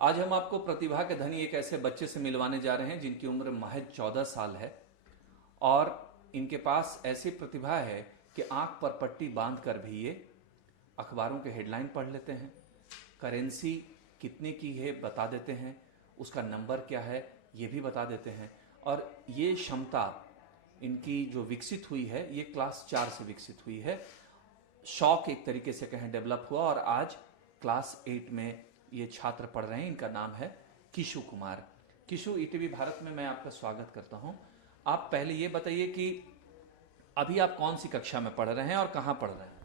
आज हम आपको प्रतिभा के धनी एक ऐसे बच्चे से मिलवाने जा रहे हैं जिनकी उम्र महज 14 साल है और इनके पास ऐसी प्रतिभा है कि आंख पर पट्टी बांध कर भी ये अखबारों के हेडलाइन पढ़ लेते हैं, करेंसी कितने की है बता देते हैं, उसका नंबर क्या है ये भी बता देते हैं। और ये क्षमता इनकी जो विकसित हुई है ये क्लास 4 से विकसित हुई है। शौक एक तरीके से कहें डेवलप हुआ और आज क्लास 8 में ये छात्र पढ़ रहे हैं। इनका नाम है किशु कुमार। किशु, ईटीवी भारत में मैं आपका स्वागत करता हूं। आप पहले ये बताइए कि अभी आप कौन सी कक्षा में पढ़ रहे हैं और कहाँ पढ़ रहे हैं?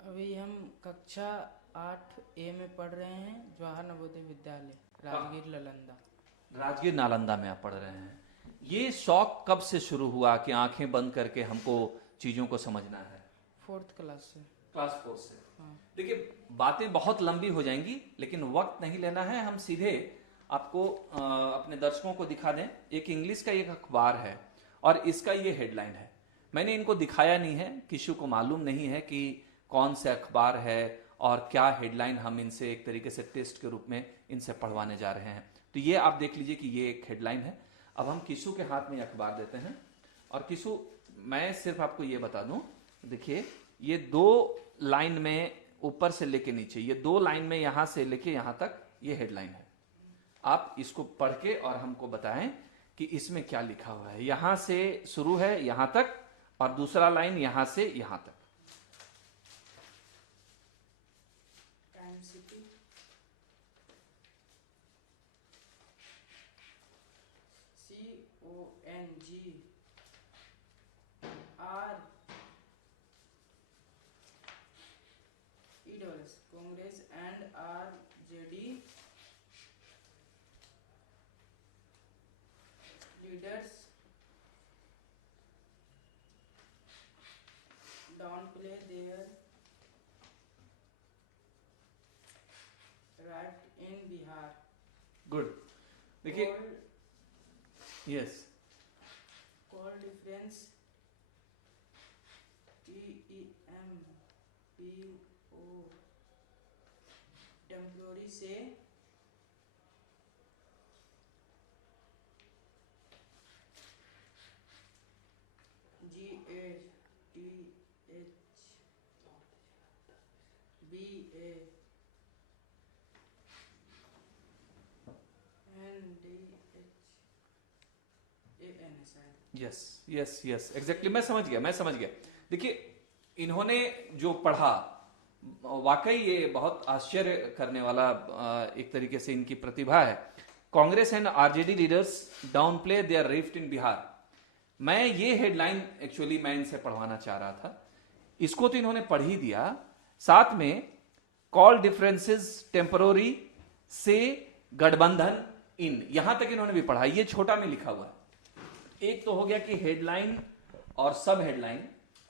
अभी हम कक्षा 8A में पढ़ रहे हैं, जवाहर नवोदय विद्यालय, राजगीर नालंदा। राजगीर नालंदा में आप पढ़ रहे हैं। ये शौक कब से शुरू हुआ कि आंखें बंद करके हमको चीजों को समझना है? 4th क्लास से। क्लास 4 से। हाँ। देखिए, बातें बहुत लंबी हो जाएंगी लेकिन वक्त नहीं लेना है। हम सीधे आपको अपने दर्शकों को दिखा दें। एक इंग्लिश का एक अखबार है और इसका ये हेडलाइन है। मैंने इनको दिखाया नहीं है, किसी को मालूम नहीं है कि कौन से अखबार है और क्या हेडलाइन हम इनसे एक तरीके से टेस्ट के रूप में इनसे पढ़वाने जा रहे हैं। तो ये आप देख लीजिए कि ये एक हेडलाइन है। अब हम किशु के हाथ में अखबार देते हैं और किशु, मैं सिर्फ आपको ये बता दूं, देखिए ये 2 लाइन में ऊपर से लेके नीचे, ये 2 लाइन में यहां से लेके यहां तक ये हेडलाइन है। आप इसको पढ़ के और हमको बताएं कि इसमें क्या लिखा हुआ है। यहां से शुरू है यहां तक और दूसरा लाइन यहां से यहां तक। Time city, CONGRESS, Congress and RJD leaders downplay their right in Bihar. Good. देखिए, yes, Call difference TEMPO temporary से GHTHBANDHAN yes yes yes, exactly, मैं समझ गया। देखिए, इन्होंने जो पढ़ा वाकई ये बहुत आश्चर्य करने वाला एक तरीके से इनकी प्रतिभा है। Congress and RJD leaders downplay their rift in Bihar. मैं ये हेडलाइन एक्चुअली मैं इनसे पढ़वाना चाह रहा था। इसको तो इन्होंने पढ़ ही दिया, साथ में कॉल डिफरेंसेस टेम्पररी से गठबंधन इन, यहां तक इन्होंने भी पढ़ा। ये छोटा में लिखा हुआ है। एक तो हो गया कि हेडलाइन और सब हेडलाइन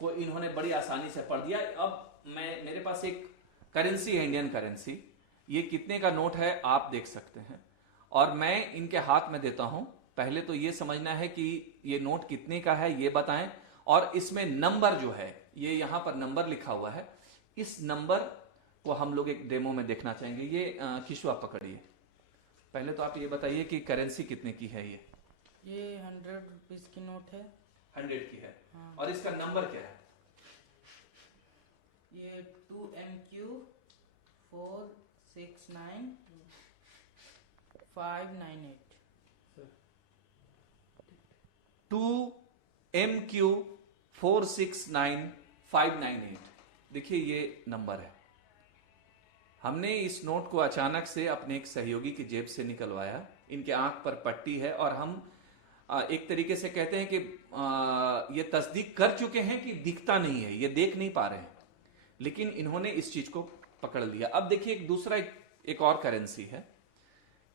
को इन्होंने बड़ी आसानी से पढ़ दिया। अब मेरे पास एक करेंसी है, इंडियन करेंसी। ये कितने का नोट है आप देख सकते हैं और मैं इनके हाथ में देता हूं। पहले तो ये समझना है कि ये नोट कितने का है ये बताएं, और इसमें नंबर जो है ये यहां पर नंबर लिखा हुआ है। इस नंबर को हम लोग एक डेमो में देखना चाहेंगे। ये किशु आप पकड़िए। पहले तो आप ये बताइए कि करेंसी कितने की है। ये 100 रुपीज की नोट है। 100 की है। हाँ। और इसका नंबर क्या है? ये 2MQ 469598। 2MQ 469598। देखिए ये नंबर है। हमने इस नोट को अचानक से अपने एक सहयोगी की जेब से निकलवाया। इनके आंख पर पट्टी है और हम एक तरीके से कहते हैं कि ये तस्दीक कर चुके हैं कि दिखता नहीं है, ये देख नहीं पा रहे हैं, लेकिन इन्होंने इस चीज को पकड़ लिया। अब देखिए एक दूसरा एक और करेंसी है।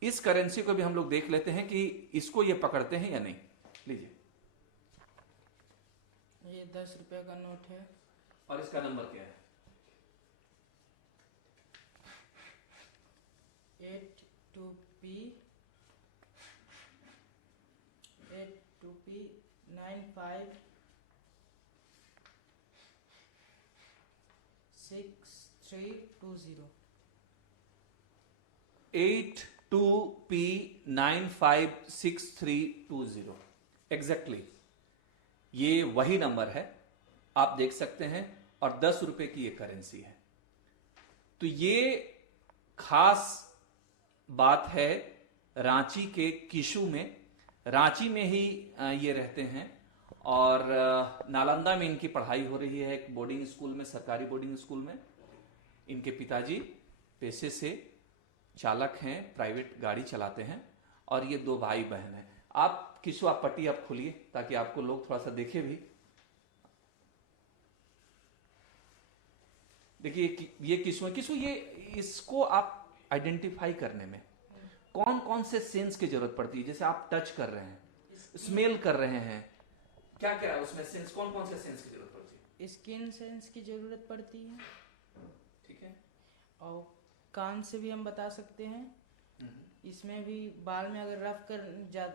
इस करेंसी को भी हम लोग देख लेते हैं कि इसको ये पकड़ते हैं या नहीं। लीजिए, ये 10 रुपए का नोट है। और इसका नंबर क्या है? 82P 95 6320। 8 2P956320 एग्जैक्टली ये वही नंबर है, आप देख सकते हैं। और 10 रुपए की ये करेंसी है। तो ये खास बात है रांची के किशु में। रांची में ही ये रहते हैं और नालंदा में इनकी पढ़ाई हो रही है, एक बोर्डिंग स्कूल में, सरकारी बोर्डिंग स्कूल में। इनके पिताजी पेशे से चालक हैं, प्राइवेट गाड़ी चलाते हैं और ये 2 भाई बहन हैं। आप किशु, आप पट्टी आप खोलिए ताकि आपको लोग थोड़ा सा देखे भी। देखिए ये किशु है। किशु, ये इसको आप आइडेंटिफाई करने में कौन कौन से सेंस की जरूरत पड़ती है? जैसे आप टच कर रहे हैं, स्मेल कर रहे हैं, क्या क्या है उसमें सेंस? कौन कौन से सेंस की जरूरत पड़ती है? स्किन सेंस की जरूरत पड़ती है, ठीक है। और कान से भी हम बता सकते हैं। इसमें भी बाल में अगर रफ कर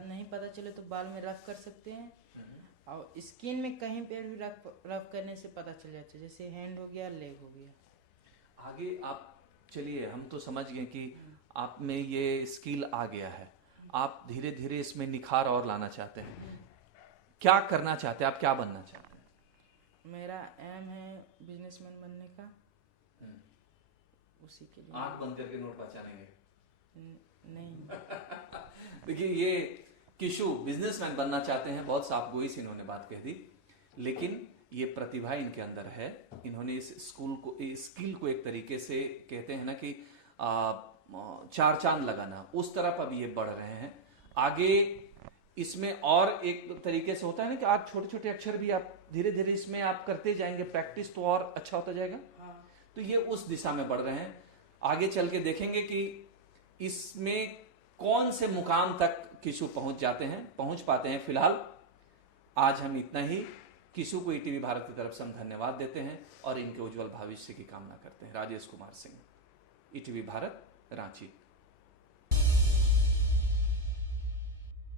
नहीं पता चले तो बाल में रफ कर सकते हैं। और स्किन में कहीं पे भी रफ करने से पता चल जाता है, जैसे हैंड हो गया, लेग हो गया। आगे आप चलिए, हम तो समझ गए कि आप में ये स्किल आ गया है, आप धीरे धीरे इसमें निखार और लाना चाहते हैं। क्या करना चाहते हैं आप? क्या बनना चाहते हैं? मेरा एम है बिजनेसमैन बनने का, उसी के लिए। आंख बंद करके नोट पहचानेंगे? नहीं। देखिए ये किशु बिजनेसमैन बनना चाहते हैं, बहुत साफगोई से इन्होंने बात कह दी, लेकिन ये प्रतिभा इनके अंदर है। इन्होंने इस स्किल को एक तरीके से कहते हैं ना कि 4 चांद लगाना, उस तरफ अब ये बढ़ रहे हैं आगे। इसमें और एक तरीके से होता है ना कि आप छोटे छोटे अक्षर भी आप धीरे धीरे इसमें आप करते जाएंगे, प्रैक्टिस तो और अच्छा होता जाएगा। तो ये उस दिशा में बढ़ रहे हैं। आगे चल के देखेंगे कि इसमें कौन से मुकाम तक किशु पहुंच पाते हैं। फिलहाल आज हम इतना ही। किशु को ईटीवी भारत की तरफ से हम धन्यवाद देते हैं और इनके उज्जवल भविष्य की कामना करते हैं। राजेश कुमार सिंह, ईटीवी भारत, रांची।